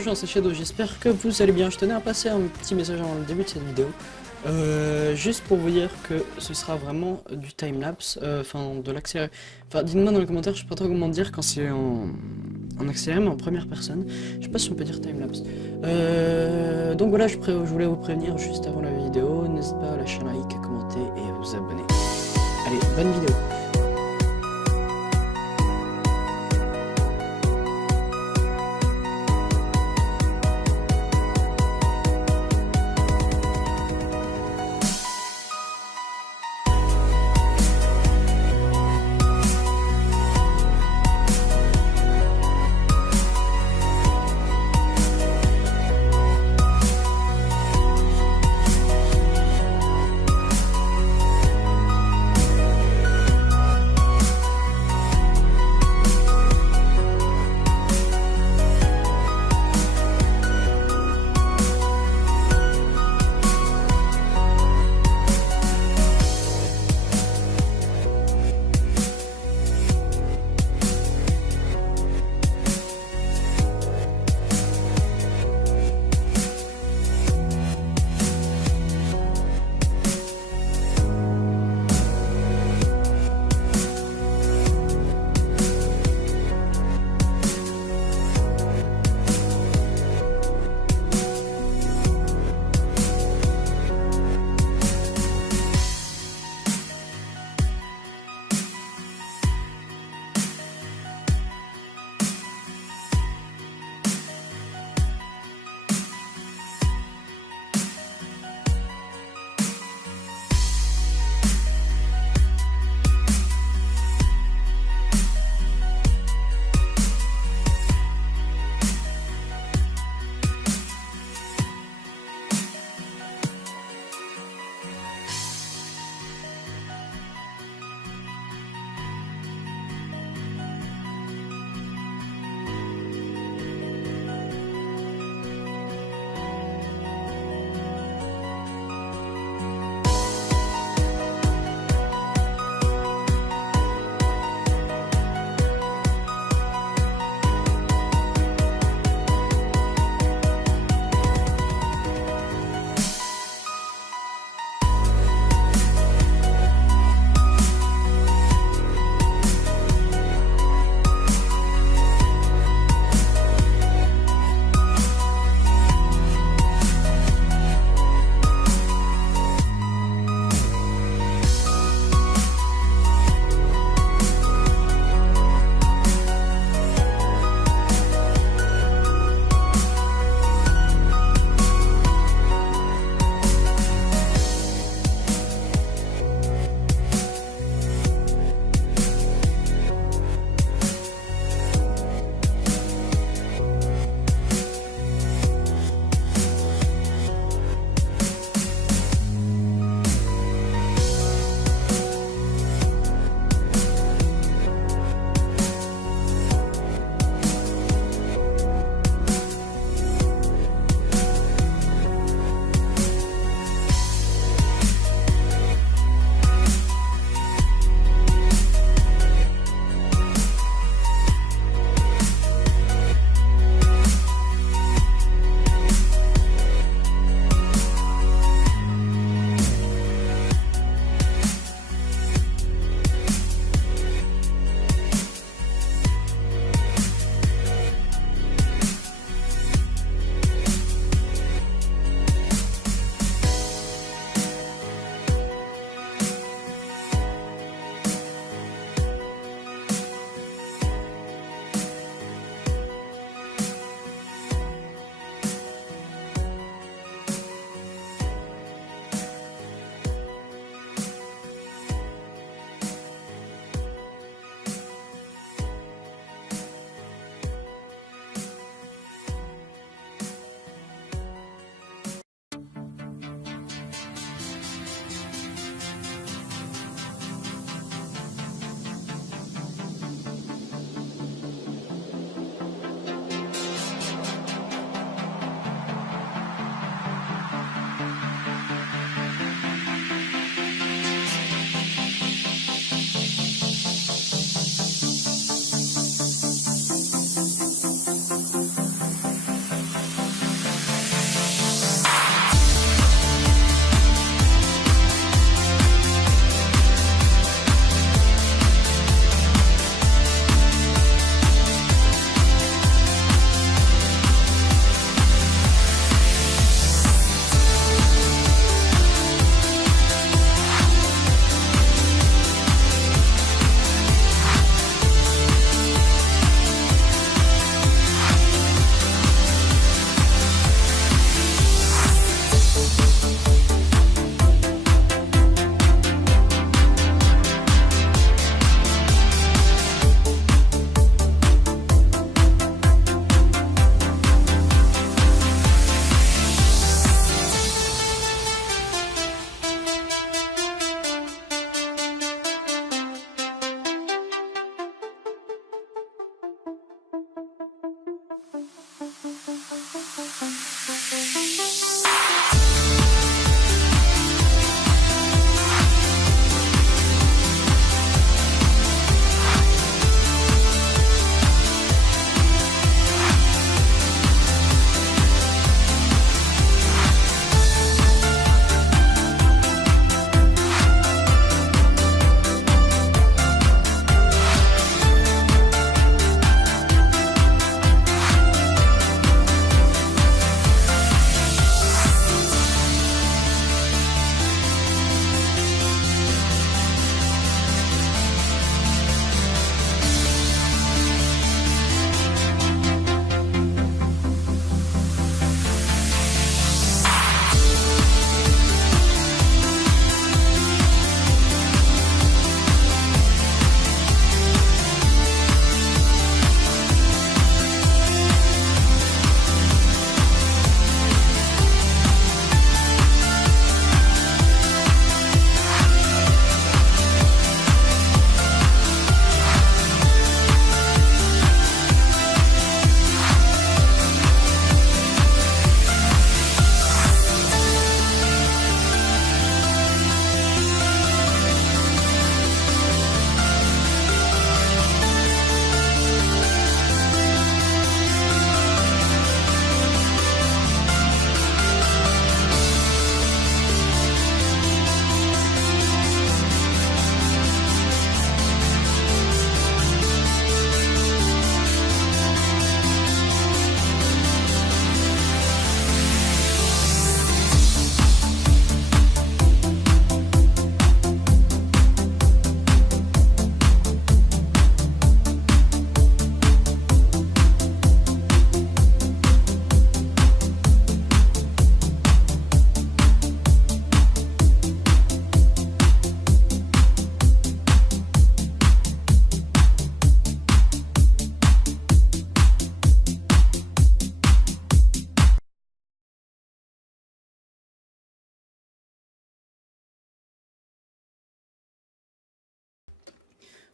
je lance Shadow, j'espère que vous allez bien. Je tenais à passer un petit message avant le début de cette vidéo. Juste pour vous dire que ce sera vraiment du timelapse, enfin de l'accéléré. Enfin, dites-moi dans les commentaires, je sais pas trop comment dire quand c'est en accéléré, mais en première personne. Je sais pas si on peut dire timelapse. Donc voilà, je voulais vous prévenir juste avant la vidéo. N'hésitez pas à lâcher un like, à commenter et à vous abonner. Allez, bonne vidéo.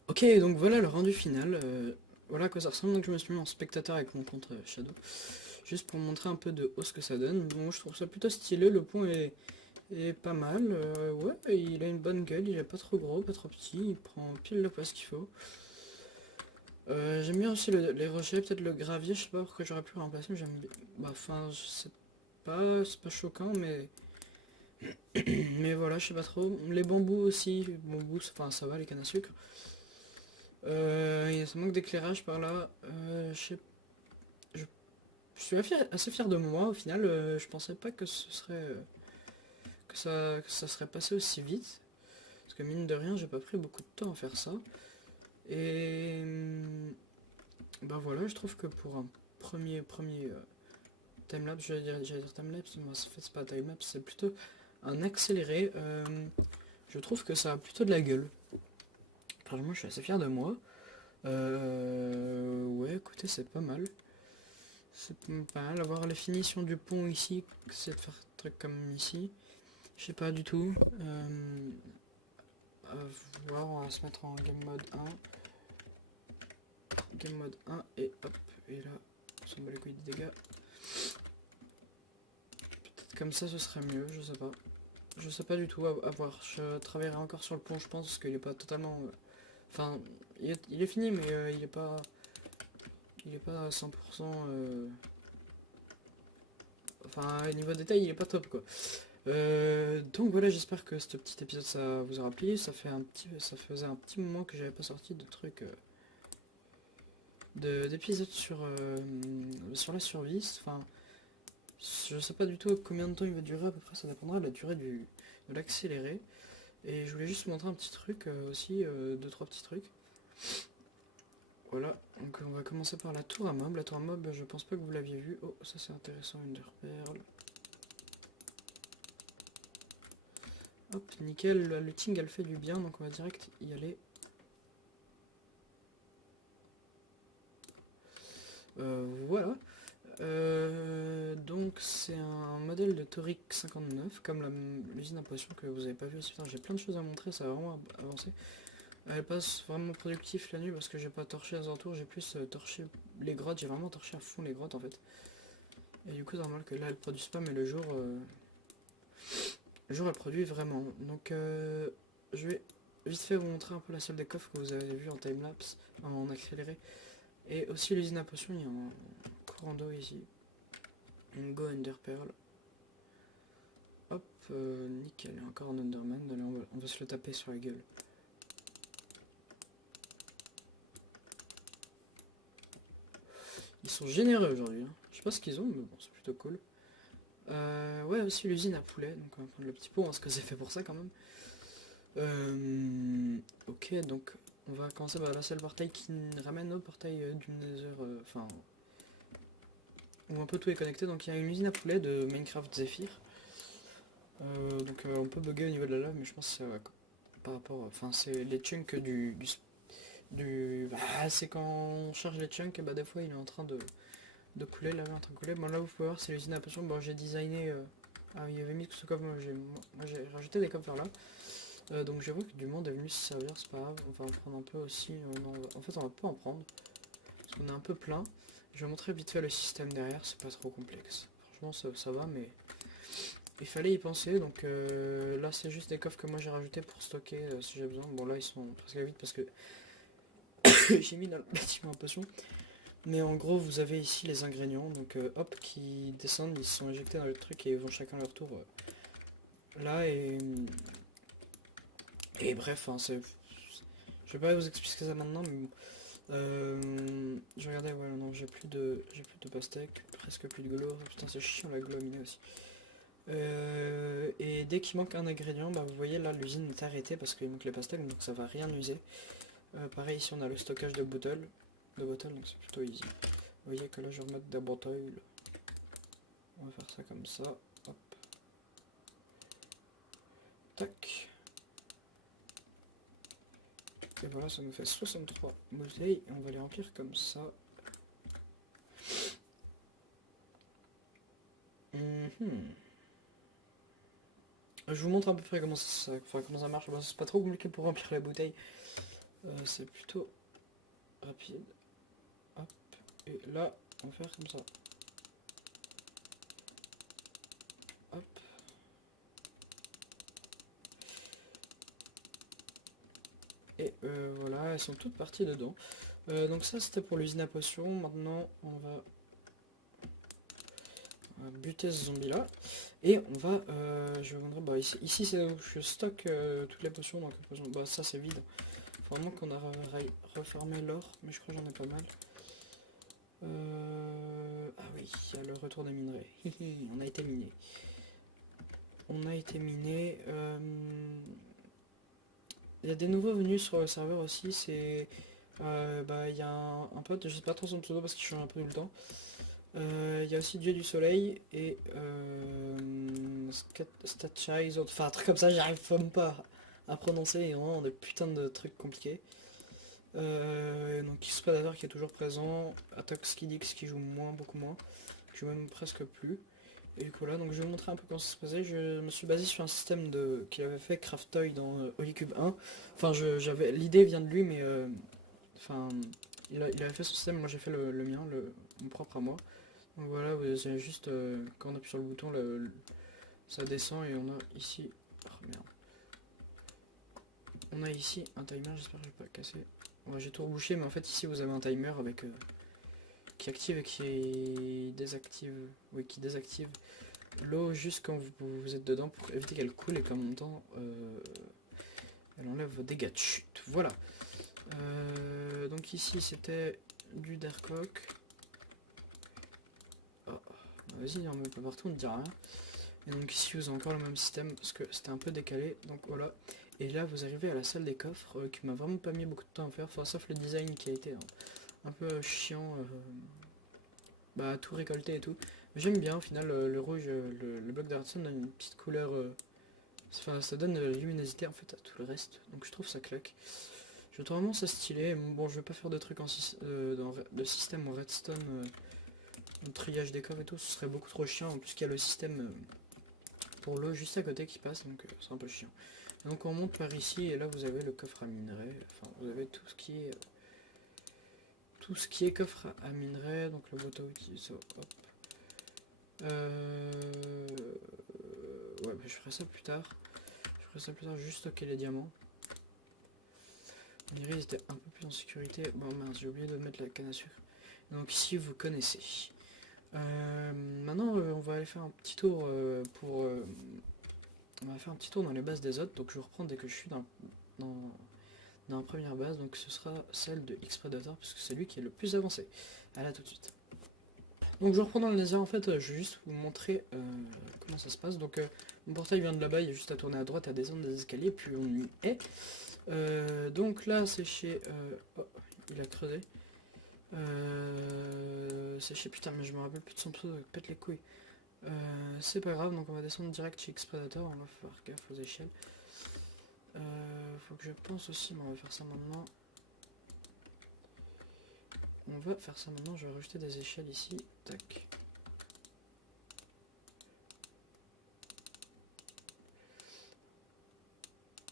Ok, donc voilà le rendu final. Voilà à quoi ça ressemble. Donc je me suis mis en spectateur avec mon compte Shadow. Juste pour montrer un peu de haut ce que ça donne. Bon, je trouve ça plutôt stylé. Le pont est pas mal. Ouais, il a une bonne gueule. Il est pas trop gros, pas trop petit. Il prend pile la place qu'il faut. J'aime bien aussi les rochers, peut-être le gravier. Je sais pas pourquoi j'aurais pu le remplacer. Mais j'aime bien. Bah, enfin, je sais pas. C'est pas choquant, mais. Mais voilà, je sais pas trop. Les bambous aussi. Les bambous, enfin, ça va, les cannes à sucre. Ça manque d'éclairage par là. Je, je suis assez fier de moi au final. Je pensais pas que ce serait que ça serait passé aussi vite. Parce que mine de rien, j'ai pas pris beaucoup de temps à faire ça. Et ben voilà, je trouve que pour un premier timelapse, j'allais dire timelapse, mais en fait c'est pas timelapse, c'est plutôt un accéléré. Je trouve que ça a plutôt de la gueule. Franchement, je suis assez fier de moi. Ouais, écoutez, c'est pas mal. C'est pas mal. Avoir la finition du pont ici, c'est de faire un truc comme ici. Je sais pas du tout. À voir, on va se mettre en game mode 1. Game mode 1 et hop. Et là, on s'en bat les couilles des dégâts. Peut-être comme ça ce serait mieux, je sais pas. Je sais pas du tout, à voir. Je travaillerai encore sur le pont, je pense, parce qu'il est pas totalement. Enfin, il est fini, mais il est pas. Il est pas à 100%. Enfin, niveau détail, il est pas top quoi. Donc voilà, j'espère que ce petit épisode ça vous aura plu. Ça faisait un petit moment que j'avais pas sorti de trucs, d'épisodes sur la survie. Enfin, je sais pas du tout combien de temps il va durer à peu près. Ça dépendra de la durée de l'accéléré. Et je voulais juste vous montrer un petit truc aussi, deux trois petits trucs. Voilà, donc on va commencer par la tour à mob. La tour à mob, je pense pas que vous l'aviez vu. Oh, ça c'est intéressant, une perle. Hop, nickel, le ting elle fait du bien, donc on va direct y aller. Voilà. Donc c'est un modèle de Toric 59, comme l'usine à potion que vous avez pas vu aussi. Putain, j'ai plein de choses à montrer, ça va vraiment avancer. Elle passe vraiment productif la nuit parce que j'ai pas torché les alentours, j'ai plus torché les grottes, j'ai vraiment torché à fond les grottes en fait. Et du coup c'est normal que là elle produise pas, mais le jour elle produit vraiment. Donc je vais vite fait vous montrer un peu la salle des coffres que vous avez vu en timelapse, en accéléré. Et aussi l'usine à potion, il y a un courant d'eau ici. Une Go Ender Pearl. Hop, nickel, il y a encore un Underman. Allez, on va se le taper sur la gueule. Ils sont généreux aujourd'hui. Hein. Je sais pas ce qu'ils ont, mais bon, c'est plutôt cool. Ouais, aussi l'usine à poulet. Donc on va prendre le petit pot, parce que c'est fait pour ça quand même. Ok, donc on va commencer par la seule portail qui ramène au portail du Nether. Enfin. Où un peu tout est connecté. Donc il y a une usine à poulet de Minecraft Zephyr. Donc on peut bugger au niveau de la lave, mais je pense que c'est par rapport. Enfin, c'est les chunks bah, c'est quand on charge les chunks, et bah des fois il est en train de couler, là, il est en train de couler. Bon, là vous pouvez voir, c'est l'usine à potion. Bon, j'ai designé. Ah, il y avait mis ce coffre, moi j'ai rajouté des coffres là. Donc j'avoue que du monde est venu se servir, c'est pas grave. On va en prendre un peu aussi. Non, en fait, on va pas en prendre. Parce qu'on est un peu plein. Je vais montrer vite fait le système derrière, c'est pas trop complexe. Franchement, ça va, mais il fallait y penser. Donc là, c'est juste des coffres que moi j'ai rajouté pour stocker si j'ai besoin. Bon, là, ils sont presque vides parce que j'ai mis dans le bâtiment en potion. Mais en gros, vous avez ici les ingrédients, donc hop, qui descendent, ils sont injectés dans le truc et ils vont chacun leur tour là. Et bref, hein, je vais pas vous expliquer ça maintenant, mais bon. Je regardais, ouais, non, j'ai plus de pastèques, presque plus de glow. Putain, c'est chiant la glow aussi. Et dès qu'il manque un ingrédient, bah, vous voyez là, l'usine est arrêtée parce qu'il manque les pastèques, donc ça va rien user. Pareil, ici on a le stockage de bottles, donc c'est plutôt easy. Vous voyez que là, je vais remettre des bottles. On va faire ça comme ça. Hop. Tac. Et voilà, ça nous fait 63 bouteilles. Et on va les remplir comme ça. Je vous montre à peu près comment ça marche. Bon, c'est pas trop compliqué pour remplir la bouteille. c'est plutôt rapide. Hop. Et là, on va faire comme ça. Hop. Et voilà, elles sont toutes parties dedans. Donc ça c'était pour l'usine à potions. Maintenant on va buter ce zombie là. Et on va, je vais vous montrer, bah, ici c'est où je stocke toutes les potions. Donc bah, ça c'est vide. Faut vraiment qu'on a refermé l'or, mais je crois que j'en ai pas mal. Ah oui, il y a le retour des minerais. On a été miné. On a été miné. Il y a des nouveaux venus sur le serveur aussi. C'est bah, il y a un pote, je sais pas trop son pseudo parce qu'il change un peu tout le temps. Il y a aussi Dieu du Soleil et Statchize, enfin un truc comme ça, j'arrive même pas à prononcer, et vraiment des putains de trucs compliqués. Donc Spadator qui est toujours présent, Atox Kidix qui joue moins, beaucoup moins, qui joue même presque plus. Et du coup là, donc je vais vous montrer un peu comment ça se passait. Je me suis basé sur un système qu'il avait fait Craftoy dans Holycube 1. Enfin, l'idée vient de lui, mais enfin, il avait fait son système, moi j'ai fait le mien, mon propre à moi. Donc voilà, vous avez juste, quand on appuie sur le bouton, ça descend et on a ici... Oh merde. On a ici un timer, j'espère que je vais pas casser. Ouais, j'ai tout rebouché, mais en fait ici vous avez un timer avec qui active et qui désactive. Oui, qui désactive l'eau juste quand vous êtes dedans pour éviter qu'elle coule et qu'en même temps elle enlève vos dégâts de chute. Voilà. Donc ici c'était du Dercock. Oh, vas-y, on met pas partout, on ne dit rien. Et donc ici vous avez encore le même système parce que c'était un peu décalé. Donc voilà. Et là vous arrivez à la salle des coffres qui m'a vraiment pas mis beaucoup de temps à faire. Enfin, sauf le design qui a été un peu chiant. Bah, tout récolter et tout. J'aime bien au final le rouge, le bloc de redstone donne une petite couleur. Enfin, ça donne de la luminosité en fait à tout le reste. Donc je trouve ça claque. Je trouve vraiment ça stylé. Bon, je vais pas faire de trucs de système en redstone, en triage des coffres et tout. Ce serait beaucoup trop chiant. En plus qu'il y a le système pour l'eau juste à côté qui passe. Donc c'est un peu chiant. Et donc on monte par ici et là vous avez le coffre à minerais. Enfin, vous avez tout ce qui est. Tout ce qui est coffre à minerais. Donc le boîte à outils, ça, hop. Ouais, bah, je ferai ça plus tard. Je ferai ça plus tard, juste stocker les diamants. On dirait qu'ils étaient un peu plus en sécurité. Bon mince, j'ai oublié de mettre la canne à sucre. Donc ici vous connaissez. Maintenant on va aller faire un petit tour on va faire un petit tour dans les bases des autres. Donc je reprends dès que je suis dans la première base. Donc ce sera celle de X-Predator parce que c'est lui qui est le plus avancé. À là tout de suite. Donc je reprends dans le laser, en fait, je vais juste vous montrer comment ça se passe. Donc mon portail vient de là-bas, il y a juste à tourner à droite, à descendre des escaliers, puis on y est. Donc là c'est chez... oh, il a creusé. C'est chez... Putain, mais je me rappelle plus de son pseudo, pète les couilles. C'est pas grave, donc on va descendre direct chez X-Predator, on va faire gaffe aux échelles. Faut que je pense aussi, mais on va faire ça maintenant. On va faire ça maintenant, je vais rajouter des échelles ici, tac.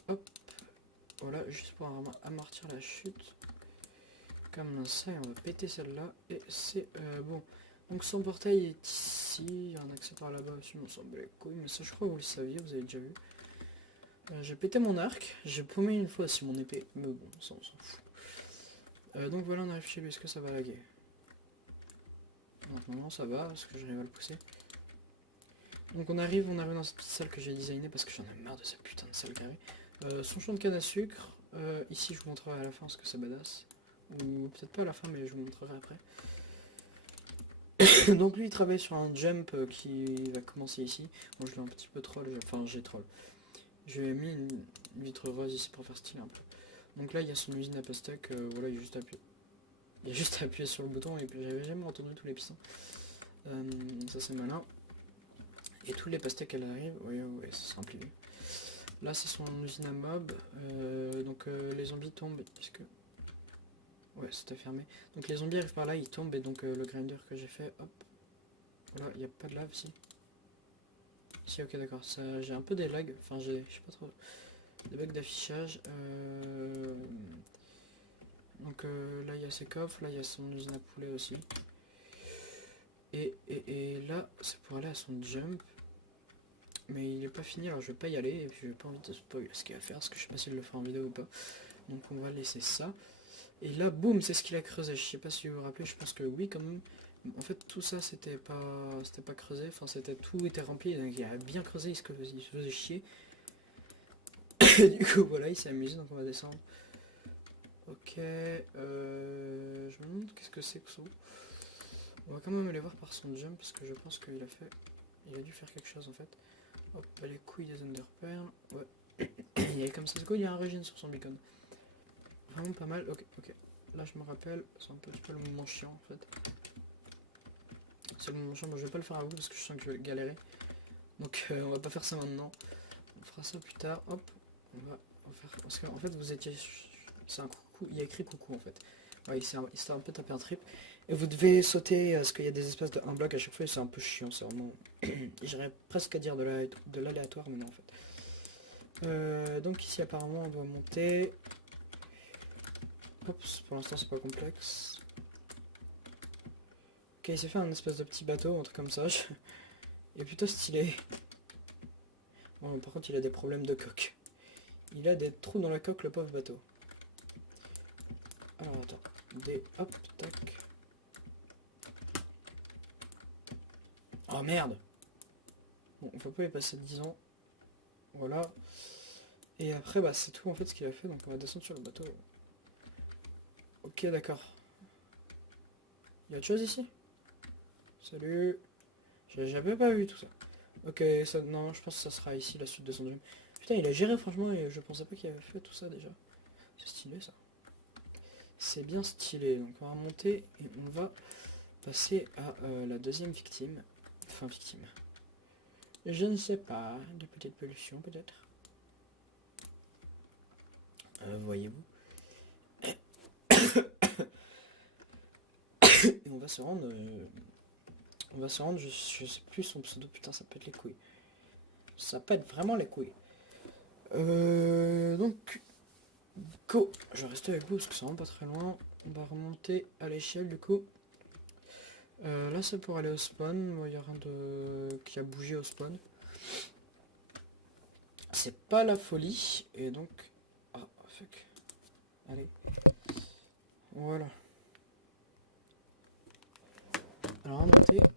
Hop, voilà, juste pour amortir la chute. Comme ça, et on va péter celle-là, et c'est bon. Donc son portail est ici, il y a un accès par là-bas aussi, on s'en bat les couilles, mais ça je crois que vous le saviez, vous avez déjà vu. J'ai pété mon arc, j'ai paumé une fois aussi mon épée, mais bon, ça on s'en fout. Donc voilà, on arrive chez lui, est-ce que ça va laguer? Donc non, ça va, parce que j'arrive à le pousser. Donc on arrive dans cette petite salle que j'ai designée, parce que j'en ai marre de cette putain de salle carrée. Son champ de canne à sucre, ici je vous montrerai à la fin parce que c'est badass. Ou peut-être pas à la fin, mais je vous montrerai après. Donc lui il travaille sur un jump qui va commencer ici. Bon, je l'ai un petit peu troll, enfin j'ai troll. J'ai mis une vitre rose ici pour faire style un peu. Donc là il y a son usine à pastèque, voilà, il y a juste à appuyer. Il y a juste à appuyer sur le bouton et puis j'avais jamais entendu tous les pistons. Ça c'est malin. Et tous les pastèques elles arrivent, ouais ça se remplit. Là c'est son usine à mob, donc les zombies tombent, puisque... Ouais, c'était fermé. Donc les zombies arrivent par là, ils tombent, et donc le grinder que j'ai fait, hop. Voilà, il n'y a pas de lave ici. Si, ok, d'accord. J'ai un peu des lags, enfin j'ai, je sais pas trop, des bugs d'affichage. Donc là il y a ses coffres, là il y a son usine à poulet aussi. Et là c'est pour aller à son jump. Mais il est pas fini, alors je vais pas y aller, et puis j'ai pas envie de spoiler ce qu'il va faire, parce que je sais pas s'il le fera en vidéo ou pas. Donc on va laisser ça. Et là, boum, c'est ce qu'il a creusé. Je sais pas si vous vous rappelez, je pense que oui quand même. En fait, tout ça, c'était pas creusé, enfin, tout était rempli, donc il a bien creusé, il se faisait chier. Du coup, voilà, il s'est amusé, donc on va descendre. Ok, je me demande qu'est-ce que c'est que ça. On va quand même aller voir par son jump, parce que je pense qu'il a dû faire quelque chose en fait. Hop, les couilles des Underpearl, ouais. Il est comme ça, il y a un régime sur son beacon. Vraiment pas mal, ok, ok. Là je me rappelle, c'est un petit peu le moment chiant en fait. C'est le moment chiant, bon je vais pas le faire à vous parce que je sens que je vais galérer. Donc on va pas faire ça maintenant. On fera ça plus tard, hop. On va faire, parce qu'en fait vous étiez, c'est un coucou, il y a écrit coucou en fait. Ouais, il s'est un peu tapé un trip. Et vous devez sauter, parce qu'il y a des espaces de un bloc à chaque fois et c'est un peu chiant, c'est vraiment... J'irais presque à dire de l'aléatoire, mais non en fait. Donc ici apparemment on doit monter. Hop, pour l'instant c'est pas complexe. Ok, il s'est fait un espèce de petit bateau, un truc comme ça. Il est plutôt stylé. Bon, par contre il a des problèmes de coque. Il a des trous dans la coque, le pauvre bateau. Alors attends, hop, tac. Oh merde. Bon, on peut pas y passer 10 ans. Voilà. Et après, bah c'est tout en fait ce qu'il a fait, donc on va descendre sur le bateau. Ok, d'accord. Il y a autre chose ici? Salut. J'avais pas vu tout ça. Ok, ça, non, je pense que ça sera ici la suite de son jeu. Putain, il a géré franchement et je pensais pas qu'il avait fait tout ça déjà. C'est stylé ça. C'est bien stylé. Donc on va remonter et on va passer à la deuxième victime. Enfin, victime. Je ne sais pas, de petites pollutions peut-être. Voyez-vous. Et on va se rendre... je sais plus son pseudo, putain, ça pète les couilles. Ça pète vraiment les couilles. Donc, go. Je vais rester avec vous parce que c'est vraiment pas très loin. On va remonter à l'échelle du coup. Là c'est pour aller au spawn. Il n'y a rien qui a bougé au spawn. C'est pas la folie. Et donc... Ah, fuck. Allez. Voilà. Alors on va monter. Hop.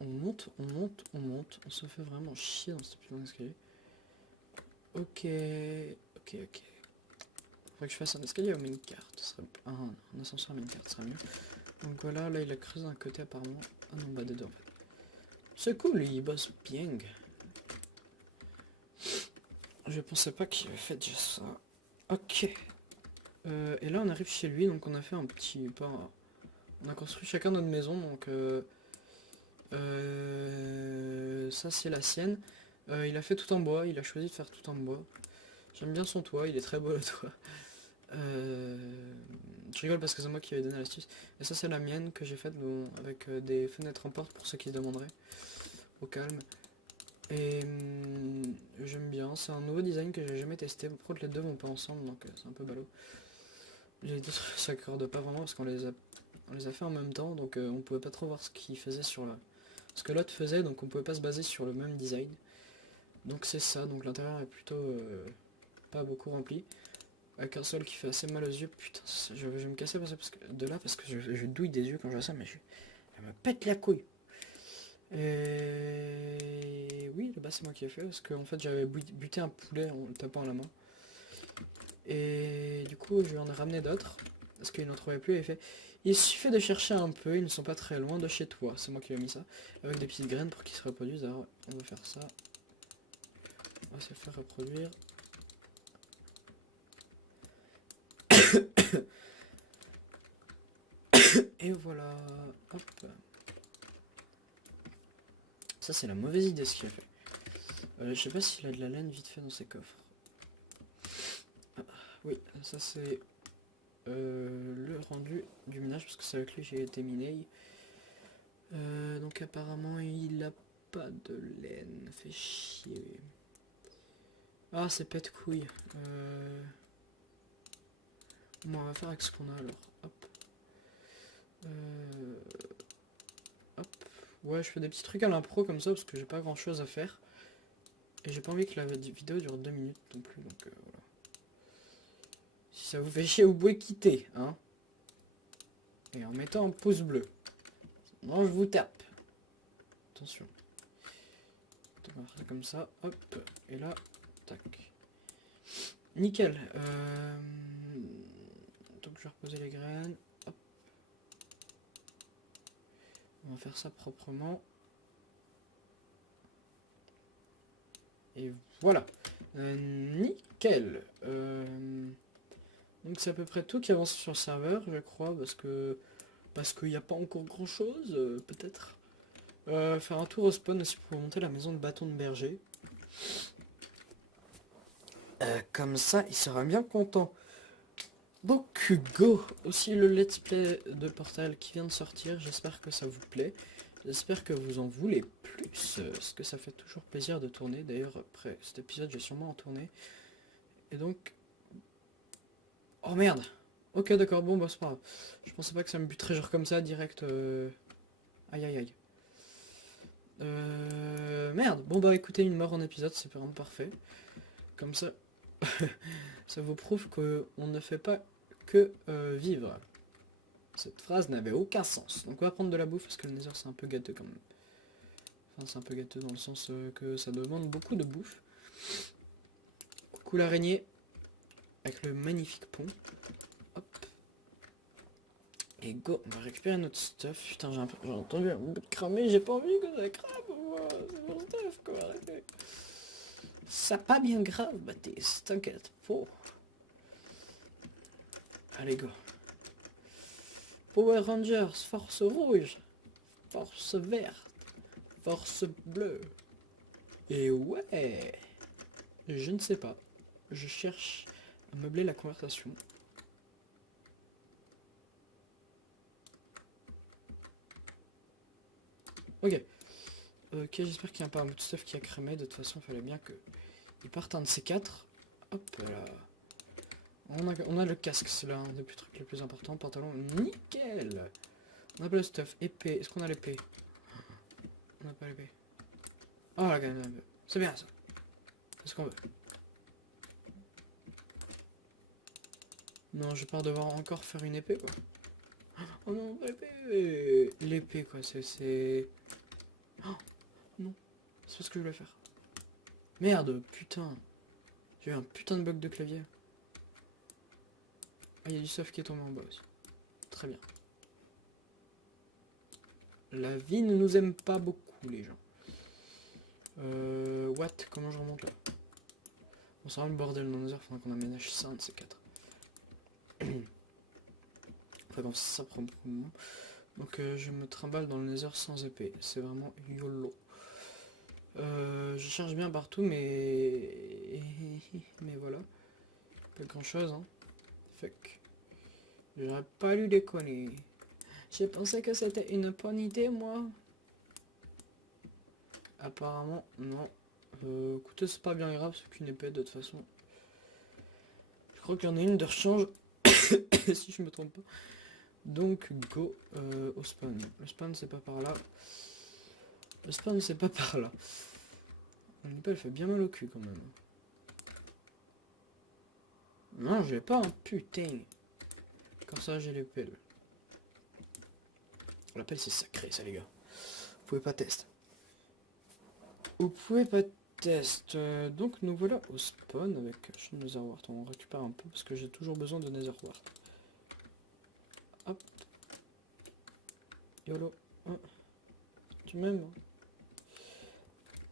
On monte, on monte, on monte. On se fait vraiment chier dans ce putain d'escalier. Ok. Ok, ok. Faudrait que je fasse un escalier au minecart. Un ascenseur à minecart serait mieux. Donc voilà, là il a creusé un côté apparemment. Ah non, bah des deux en fait. C'est cool, il bosse bien. Je pensais pas qu'il avait fait déjà ça. Ok. Et là on arrive chez lui, donc on a fait un petit pas. On a construit chacun notre maison, donc ça c'est la sienne. Il a fait tout en bois, il a choisi de faire tout en bois. J'aime bien son toit, il est très beau le toit. Je rigole parce que c'est moi qui avais donné l'astuce. Et ça c'est la mienne que j'ai faite avec des fenêtres en porte pour ceux qui se demanderaient. Au calme. Et j'aime bien, c'est un nouveau design que j'ai jamais testé. Par contre les deux vont pas ensemble donc c'est un peu ballot. Les deux s'accordent pas vraiment parce qu'on les a fait en même temps donc on pouvait pas trop voir ce qu'il faisait sur ce que l'autre faisait, donc on pouvait pas se baser sur le même design. Donc c'est ça, donc l'intérieur est plutôt pas beaucoup rempli. Avec un sol qui fait assez mal aux yeux. Putain, je vais me casser parce que je douille des yeux quand je vois ça, mais je me pète la couille. Et oui, là-bas c'est moi qui ai fait parce qu'en fait j'avais buté un poulet en le tapant à la main. Et du coup je lui en ai ramené d'autres parce qu'il n'en trouvait plus et il fait il suffit de chercher un peu, ils ne sont pas très loin de chez toi. C'est moi qui ai mis ça. Avec des petites graines pour qu'ils se reproduisent. Alors on va faire ça. On va se faire reproduire. Et voilà. Hop. Ça c'est la mauvaise idée ce qu'il a fait. Je sais pas s'il a de la laine vite fait dans ses coffres. Ah, oui, ça c'est le rendu du ménage parce que c'est avec lui que j'ai été miné. Donc apparemment il a pas de laine, fait chier. Ah c'est pète couille. Bon, on va faire avec ce qu'on a alors. Hop. Hop. Ouais, je fais des petits trucs à l'impro comme ça parce que j'ai pas grand chose à faire. Et j'ai pas envie que la vidéo dure 2 minutes non plus, donc voilà. Si ça vous fait chier, vous pouvez quitter, hein. Et en mettant un pouce bleu. Sinon, je vous tape. Attention. On va faire comme ça, hop. Et là, tac. Nickel. Donc je vais reposer les graines. Hop. On va faire ça proprement. Et voilà. Nickel. Donc c'est à peu près tout qui avance sur le serveur, je crois, parce qu'il n'y a pas encore grand chose, peut-être. Faire un tour au spawn aussi pour monter la maison de bâton de berger. Comme ça, il sera bien content. Donc go, aussi le let's play de Portal qui vient de sortir, j'espère que ça vous plaît. J'espère que vous en voulez plus, parce que ça fait toujours plaisir de tourner. D'ailleurs, après cet épisode, j'ai sûrement en tourné. Et donc... Oh merde. Ok, d'accord, bon, bah c'est pas grave. Je pensais pas que ça me buterait genre comme ça, direct... Aïe aïe aïe. Merde. Bon bah écoutez, une mort en épisode, c'est vraiment parfait. Comme ça, ça vous prouve qu'on ne fait pas que vivre. Cette phrase n'avait aucun sens. Donc on va prendre de la bouffe parce que le Nether c'est un peu gâteux quand même. Enfin c'est un peu gâteux dans le sens que ça demande beaucoup de bouffe. Coucou l'araignée. Avec le magnifique pont. Hop. Et go, on va récupérer notre stuff. Putain j'ai entendu un bout de cramer, j'ai pas envie que ça crame. C'est mon stuff quoi, arrêtez. Ça pas bien grave Baptiste, t'inquiète pas. Allez go. Power Rangers, force rouge, force verte, force bleue. Et ouais, je ne sais pas. Je cherche à meubler la conversation. Ok. Ok, j'espère qu'il n'y a pas un bout de stuff qui a cramé. De toute façon, il fallait bien que il parte un de ces quatre. Hop là. On a le casque, c'est l'un des trucs les plus importants. Pantalon, nickel. On a pas le stuff. Épée, est-ce qu'on a l'épée? On n'a pas l'épée. Oh la gamme, c'est bien ça. C'est ce qu'on veut. Non, je vais pas devoir encore faire une épée quoi. Oh non, l'épée. L'épée quoi, c'est... Oh non, c'est pas ce que je voulais faire. Merde, putain. J'ai eu un putain de bug de clavier. Ah, il y a du stuff qui est tombé en bas aussi. Très bien. La vie ne nous aime pas beaucoup, les gens. What? Comment je remonte là? On sera le bordel dans nos heures, faudra qu'on aménage ça, un de ces quatre. Enfin, comme ça proprement. Donc, je me trimballe dans le nether sans épée. C'est vraiment YOLO. Je cherche bien partout, mais... Mais voilà. Pas grand chose, hein. Fuck. J'aurais pas lu déconner. J'ai pensé que c'était une bonne idée, moi. Apparemment, non. Écoutez, c'est pas bien grave, c'est qu'une épée, de toute façon. Je crois qu'il y en a une de rechange, si je me trompe pas. Donc, go au spawn. Le spawn, c'est pas par là. Le spawn, c'est pas par là. L'épée, elle fait bien mal au cul, quand même. Non, j'ai pas un putain. Comme ça, j'ai l'épée. L'appel, c'est sacré, ça, les gars. Vous pouvez pas tester. Vous pouvez pas tester. Donc, nous voilà au spawn avec Netherwart. On récupère un peu parce que j'ai toujours besoin de Netherwart. Hop. YOLO. Tu m'aimes?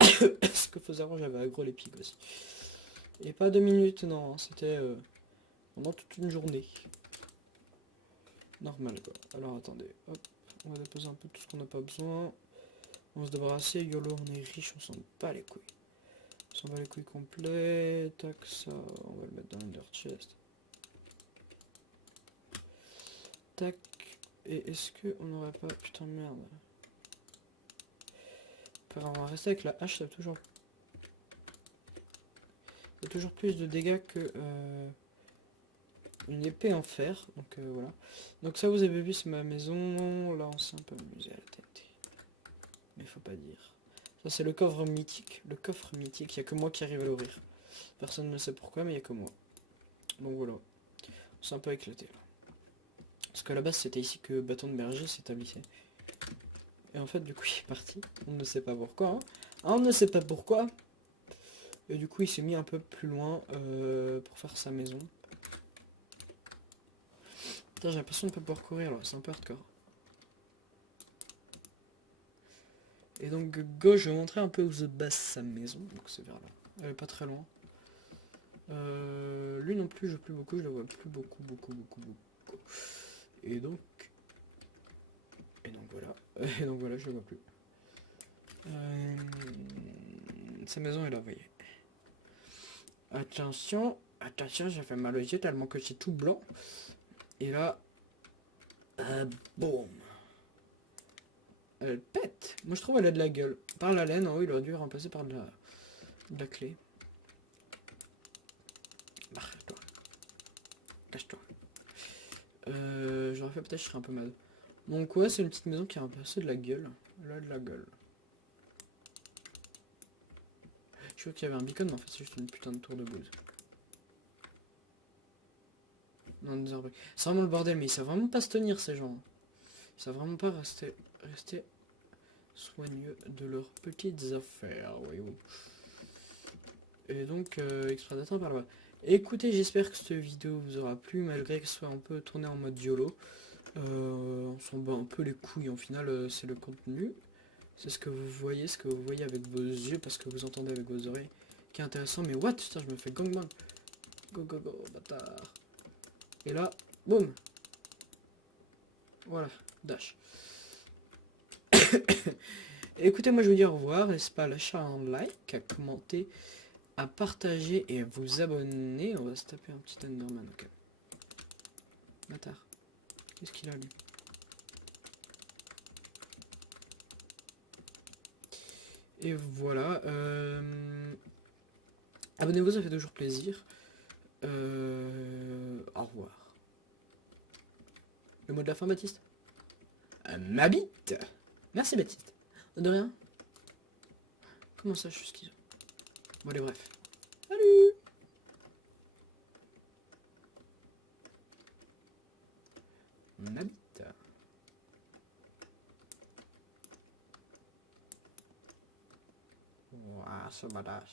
Ce que faisait avant, j'avais aggro les pigs aussi. Et pas 2 minutes, non. C'était pendant toute une journée. Normal, quoi. Alors, attendez. Hop. On va déposer un peu tout ce qu'on n'a pas besoin. On va se débarrasser. YOLO, on est riche, on s'en bat les couilles. On s'en bat les couilles complets. Tac, ça, on va le mettre dans l'under chest. Tac. Et est-ce que on n'aurait pas... Putain de merde. On va rester avec la hache, ça a toujours... Il y a toujours plus de dégâts que... une épée en fer, donc voilà. Donc ça vous avez vu c'est ma maison, là on s'est un peu amusé à la tête. Mais faut pas dire. Ça c'est le coffre mythique, il n'y a que moi qui arrive à l'ouvrir. Personne ne sait pourquoi mais il n'y a que moi. Donc voilà, c'est un peu éclaté là. Parce qu'à la base c'était ici que Bâton de Berger s'établissait. Et en fait du coup il est parti, on ne sait pas pourquoi. Hein. Ah, on ne sait pas pourquoi. Et du coup il s'est mis un peu plus loin pour faire sa maison. Putain, j'ai l'impression de ne pas pouvoir courir là, c'est un peu hardcore. Et donc gauche, je vais montrer un peu où se base sa maison. Donc c'est vers là. Elle est pas très loin. Lui non plus, je plus beaucoup, je le vois plus beaucoup. Et donc. Et donc voilà. Et donc voilà, je le vois plus. Sa maison est là, vous voyez. Attention, attention, j'ai fait mal aux yeux tellement que c'est tout blanc. Et là. Boum. Elle pète. Moi je trouve elle a de la gueule. Par la laine, en haut il aurait dû remplacer par de la clé. Barre-toi. Cache-toi. J'aurais fait peut-être je serais un peu mal. Donc ouais c'est une petite maison qui a un peu de la gueule. Elle a de la gueule. Je crois qu'il y avait un beacon mais en fait c'est juste une putain de tour de bouse. Non, c'est vraiment le bordel mais ils savent vraiment pas se tenir ces gens. Ils savent vraiment pas rester soigneux de leurs petites affaires, voyez-vous. Et donc, explorateur par là-bas. Écoutez, j'espère que cette vidéo vous aura plu, malgré que ce soit un peu tourné en mode YOLO. On s'en bat un peu les couilles, en final, c'est le contenu. C'est ce que vous voyez avec vos yeux, parce que vous entendez avec vos oreilles, qui est intéressant. Mais what? Putain, je me fais gangbang. Go, go, go, bâtard. Et là, boum. Voilà, dash. Écoutez, moi je vous dis au revoir, n'hésitez pas à lâcher un like, à commenter, à partager et à vous abonner. On va se taper un petit Enderman, ok. Bâtard. Qu'est-ce qu'il a lui? Et voilà. Abonnez-vous, ça fait toujours plaisir. Au revoir. Le mot de la fin, Baptiste? Ma bite. Merci, Baptiste. De rien. Comment ça, je suis schizo? Bon, allez, bref. Salut. Ma bite. Ouah, ce badass.